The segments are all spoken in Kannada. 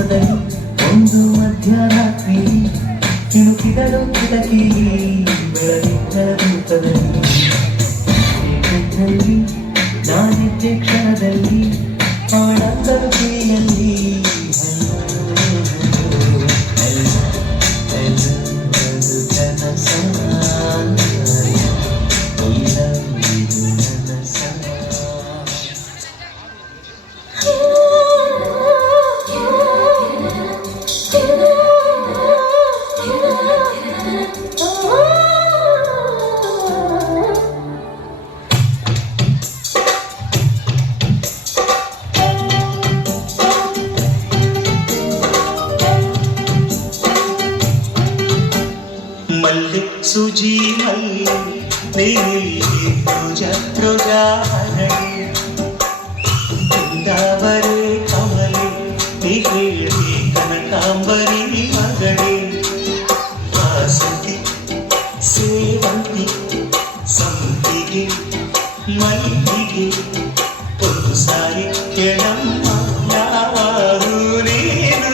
ಮಂಚದಲ್ಲಿ ಒಂದು ಮಧ್ಯರಾತ್ರಿ ಇಣುಕಿದಳು ಕಿಟಕಿ ಬೆಳಗಿದ್ದ ರೂಪದಲ್ಲಿ ಏಕೆಂದಲ್ಲಿ ನಾನಿದ್ದೆ ಕ್ಷಣದಲ್ಲಿ ಆನಂದದ ಕೈಯಲ್ಲಿ मल्ले सूजी मल्ले नीली रोजा रोजा हरणे वृंदावरे कमले निहेली कनकांबरी मगणे वासंती सेवंती संपिगे मल्लिगे ಒಂದು ಸಾರಿ ಕೆಳಮ್ಮ ಯಾರು ನೀನು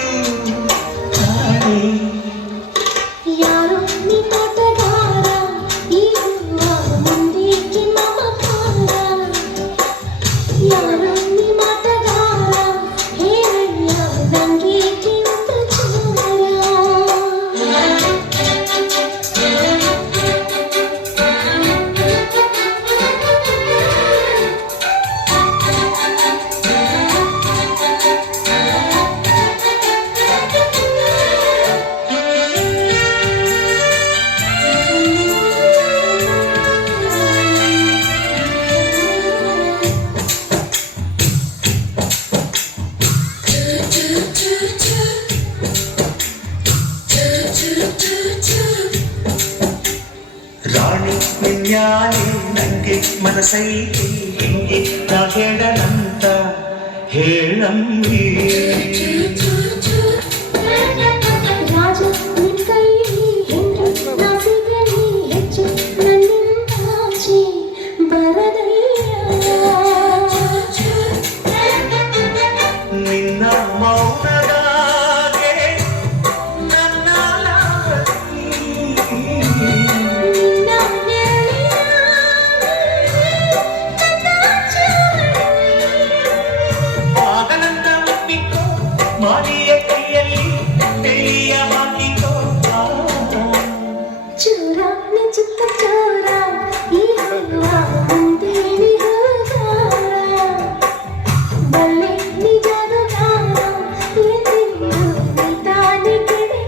ಕಾಣೆ ರಾಣಿ ನಿನ್ಯಾಲೆ ನಂಗೆ ಮನಸೈತಿ ಹಿಂಗೆ ನಾ ಹೇಳನಂತ ಹೇಳಮ್ಮಿ ನಿನ್ನ ಮೌನದಾಗೆ ನನ್ನ ಆಗನಂದ ಒಪ್ಪಿಕೋ ಮಾರಿಯ ಕೈಯಲ್ಲಿ ಬೆಳ್ಳಿಯ ಹಾಕಿಕೋ ಚೋರ ನಿಜಕ್ಕ ಚೋರ ಈ ಅಂತೇಳಿ ಬಲ್ಲೆ ನಿಜದ ಕಾಲ ಎಂದು ತಾನೆ ಕೆಡೆ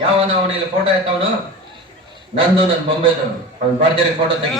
ಯಾವನ ಅವನಿಗೆ ಫೋಟೋ ಆಯ್ತವನು ನಂದು ನನ್ನ ಬೊಂಬೆದು ಅವ್ನು ಬರ್ಜರಿ ಫೋಟೋ ತೆಗಿ